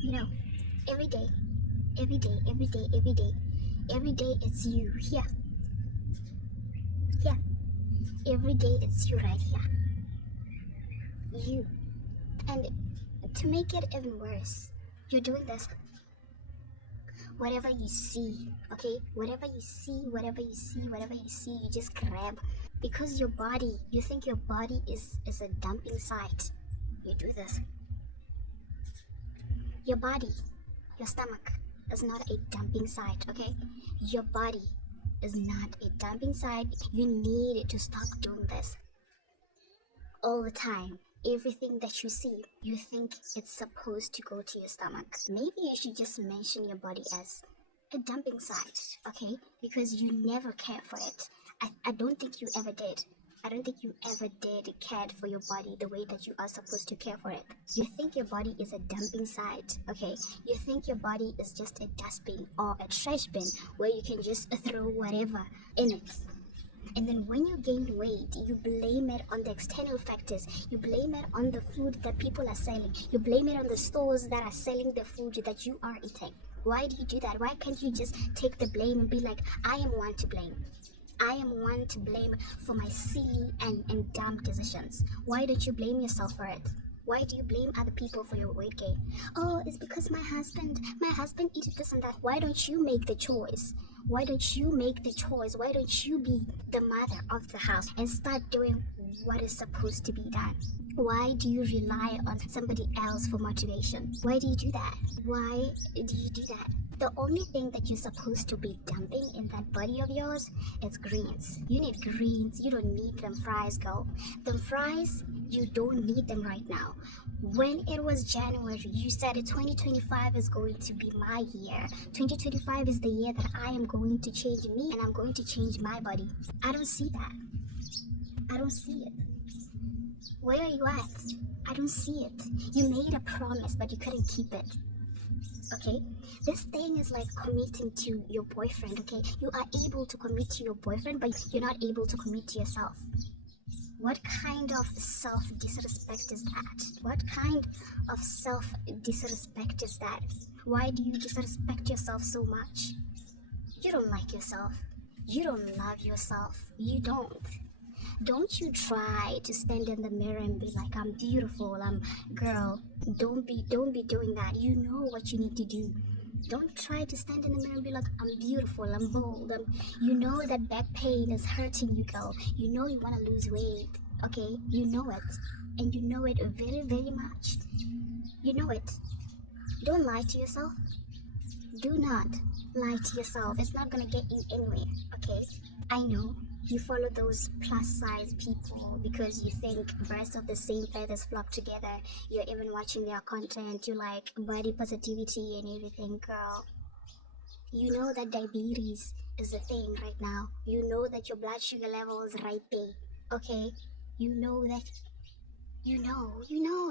You know, every day, every day, every day, every day, every day it's you here, here. Every day it's you right here. You. And to make it even worse, you're doing this. Whatever you see, okay? Whatever you see, whatever you see, whatever you see, you just grab. Because your body, you think your body is a dumping site. You do this. Your body, your stomach is not a dumping site, okay? Your body is not a dumping site. You need to stop doing this all the time. Everything that you see, you think it's supposed to go to your stomach. Maybe you should just mention your body as a dumping site, okay? Because you never cared for it. I don't think you ever did. I don't think you ever did cared for your body the way that you are supposed to care for it. You think your body is a dumping site, okay? You think your body is just a dustbin or a trash bin where you can just throw whatever in it. And then when you gain weight, you blame it on the external factors. You blame it on the food that people are selling. You blame it on the stores that are selling the food that you are eating. Why do you do that? Why can't you just take the blame and be like, I am one to blame? I am one to blame for my silly and dumb decisions. Why don't you blame yourself for it? Why do you blame other people for your weight gain? Oh, it's because my husband eats this and that. Why don't you make the choice? Why don't you make the choice? Why don't you be the mother of the house and start doing what is supposed to be done? Why do you rely on somebody else for motivation? Why do you do that? Why do you do that? The only thing that you're supposed to be dumping in that body of yours is greens. You need greens. You don't need them fries, girl. Them fries, you don't need them right now. When it was January, you said 2025 is going to be my year. 2025 is the year that I am going to change me and I'm going to change my body. I don't see that. I don't see it. Where are you at? I don't see it. You made a promise, but you couldn't keep it. Okay, this thing is like committing to your boyfriend. Okay, you are able to commit to your boyfriend, but you're not able to commit to yourself. What kind of self-disrespect is that? What kind of self-disrespect is that? Why do you disrespect yourself so much? You don't like yourself. You don't love yourself. You don't. Don't you try to stand in the mirror and be like, I'm beautiful, I'm girl. Don't be doing that. You know what you need to do. Don't try to stand in the mirror and be like, I'm beautiful, I'm bold. You know that back pain is hurting you, girl. You know you want to lose weight, okay? You know it. And you know it very, very much. You know it. Don't lie to yourself. Do not lie to yourself. It's not going to get you anywhere, okay? I know you follow those plus size people because you think birds of the same feathers flock together. You're even watching their content. You like body positivity and everything, girl. You know that diabetes is a thing right now. You know that your blood sugar level is right there, okay? You know that you know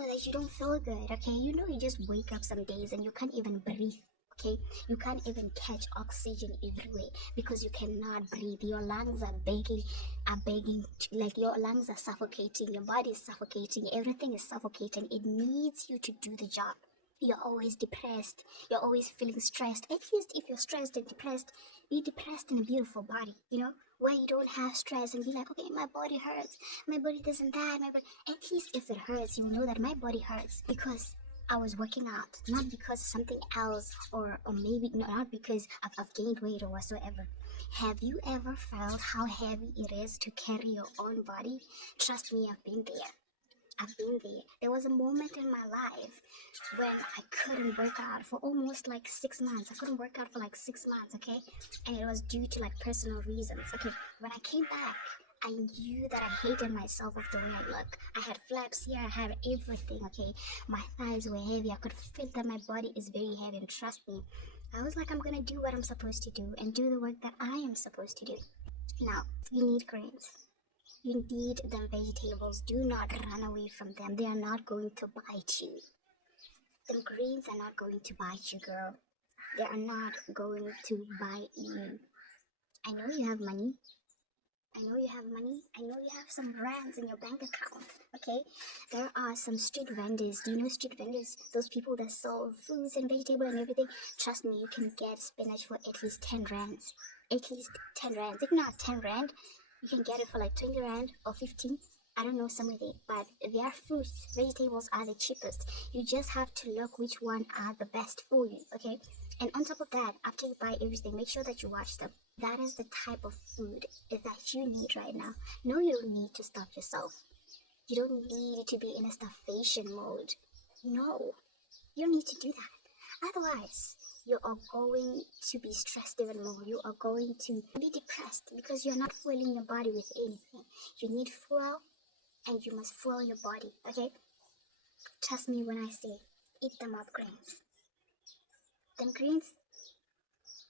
that you don't feel good, okay? You know you just wake up some days and you can't even breathe, okay? You can't even catch oxygen everywhere because you cannot breathe. Your lungs are begging, like your lungs are suffocating, your body is suffocating, everything is suffocating. It needs you to do the job. You're always depressed. You're always feeling stressed. At least if you're stressed and depressed, be depressed in a beautiful body, where you don't have stress and be like, okay, my body hurts. My body doesn't that. My body. At least if it hurts, you know that my body hurts because I was working out, not because something else, or maybe not because I've gained weight or whatsoever. Have you ever felt how heavy it is to carry your own body? Trust me, I've been there. I've been there. There was a moment in my life when I couldn't work out for almost like 6 months. I couldn't work out for like 6 months, okay? And it was due to like personal reasons. Okay, when I came back, I knew that I hated myself of the way I look. I had flaps here, I had everything, okay? My thighs were heavy. I could feel that my body is very heavy, and trust me, I was like, I'm gonna do what I'm supposed to do and do the work that I am supposed to do. Now, you need greens. You need them vegetables. Do not run away from them. They are not going to bite you. Them greens are not going to bite you, girl. They are not going to bite you. I know you have money. I know you have money. I know you have some rands in your bank account. Okay? There are some street vendors. Do you know street vendors? Those people that sell fruits and vegetables and everything. Trust me, you can get spinach for at least 10 rands. At least 10 rands. If not 10 rand, you can get it for like 20 rand or 15. I don't know some of it, but their fruits, vegetables are the cheapest. You just have to look which one are the best for you, okay? And on top of that, after you buy everything, make sure that you wash them. That is the type of food that you need right now. No, you don't need to starve yourself. You don't need to be in a starvation mode. No, you don't need to do that. Otherwise, you are going to be stressed even more. You are going to be depressed because you're not fueling your body with anything. You need fuel, and you must fuel your body, okay? Trust me when I say, eat them up, greens. Them greens,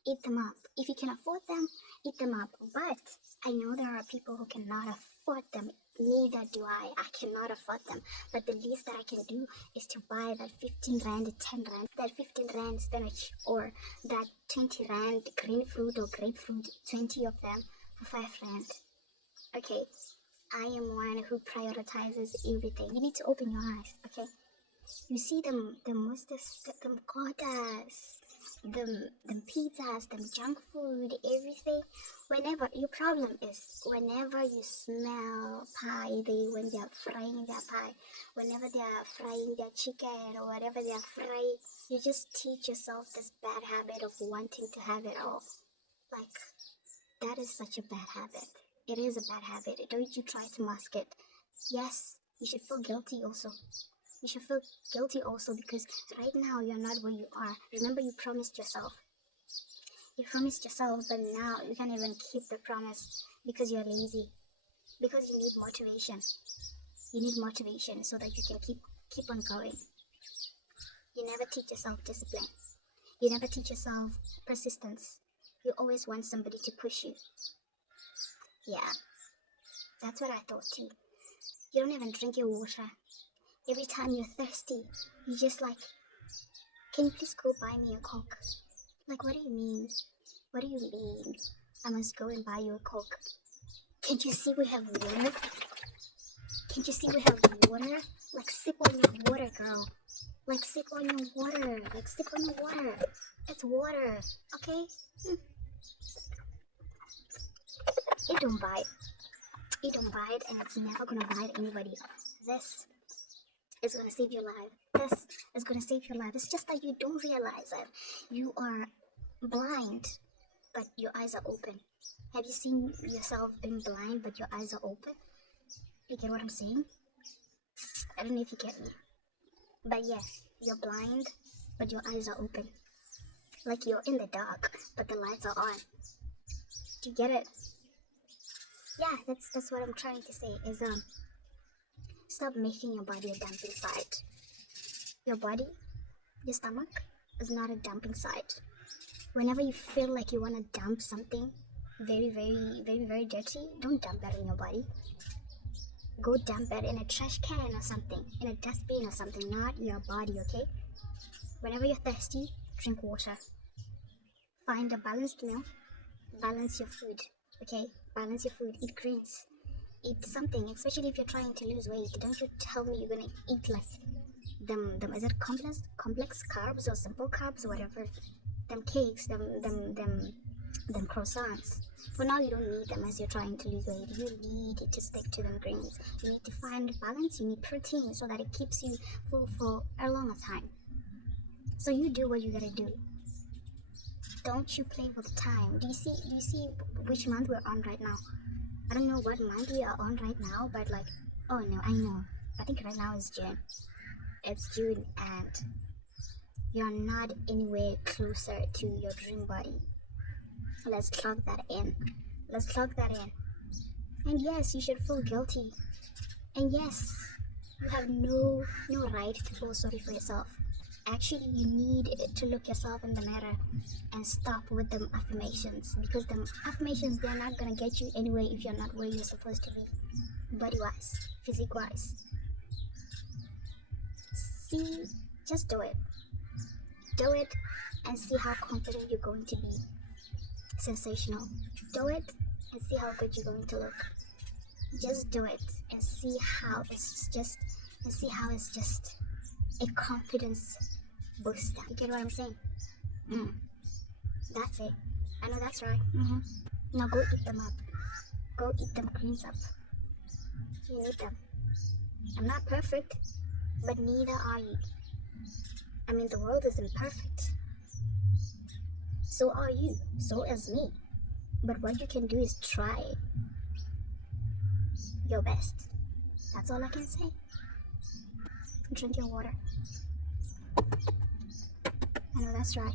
eat them up. If you can afford them, eat them up. But I know there are people who cannot afford them. Neither do I. I cannot afford them. But the least that I can do is to buy that 15 rand, 10 rand, that 15 rand spinach, or that 20 rand green fruit or grapefruit, 20 of them for 5 rand. Okay, I am one who prioritizes everything. You need to open your eyes, okay? You see them godas, them pizzas, them junk food, everything. Whenever your problem is, whenever you smell pie, when they are frying their pie, whenever they are frying their chicken or whatever they are frying, you just teach yourself this bad habit of wanting to have it all. Like, that is such a bad habit. It is a bad habit. Don't you try to mask it. Yes, you should feel guilty also. You should feel guilty also because right now you're not where you are. Remember, you promised yourself. You promised yourself, but now you can't even keep the promise because you're lazy. Because you need motivation. You need motivation so that you can keep on going. You never teach yourself discipline. You never teach yourself persistence. You always want somebody to push you. Yeah, that's what I thought too. You don't even drink your water. Every time you're thirsty, you just like, can you please go buy me a Coke? Like, what do you mean? What do you mean? I must go and buy you a Coke. Can't you see we have water? Can't you see we have water? Like, sip on your water, girl. Like, sip on your water. Like, sip on your water. It's water, okay? It don't bite. It don't bite, and it's never gonna bite anybody. This is gonna save your life. This is gonna save your life. It's just that you don't realize it. You are blind, but your eyes are open. Have you seen yourself being blind, but your eyes are open? You get what I'm saying? I don't know if you get me. But yes, you're blind, but your eyes are open. Like you're in the dark, but the lights are on. Do you get it? Yeah, that's what I'm trying to say is stop making your body a dumping site. Your body, your stomach is not a dumping site. Whenever you feel like you want to dump something very, very, very, very dirty, don't dump that in your body. Go dump it in a trash can or something, in a dustbin or something, not your body, okay? Whenever you're thirsty, drink water. Find a balanced meal. Balance your food, okay? Balance your food. Eat greens. Eat something, especially if you're trying to lose weight. Don't you tell me you're gonna eat like them is it complex carbs or simple carbs or whatever. Them cakes, them croissants. For now, you don't need them as you're trying to lose weight. You need to stick to them greens. You need to find balance. You need protein so that it keeps you full for a longer time. So you do what you gotta do. Don't you play with time. Do you see which month we're on right now? I don't know what month we are on right now, but like, oh no, I know. I think right now is June. It's June and you're not anywhere closer to your dream body. Let's plug that in. And yes, you should feel guilty. And yes, you have no right to feel sorry for yourself. Actually, you need to look yourself in the mirror and stop with them affirmations, because them affirmations, they're not gonna get you anywhere if you're not where you're supposed to be, body-wise, physique-wise. See, just do it and see how confident you're going to be. Sensational. Do it and see how good you're going to look. Just do it and see how it's just a confidence booster. You get what I'm saying? That's it. I know that's right. Now go eat them up. Go eat them greens up. You need them. I'm not perfect, but neither are you. I mean, the world isn't perfect. So are you. So is me. But what you can do is try your best. That's all I can say. Drink your water. I know that's right.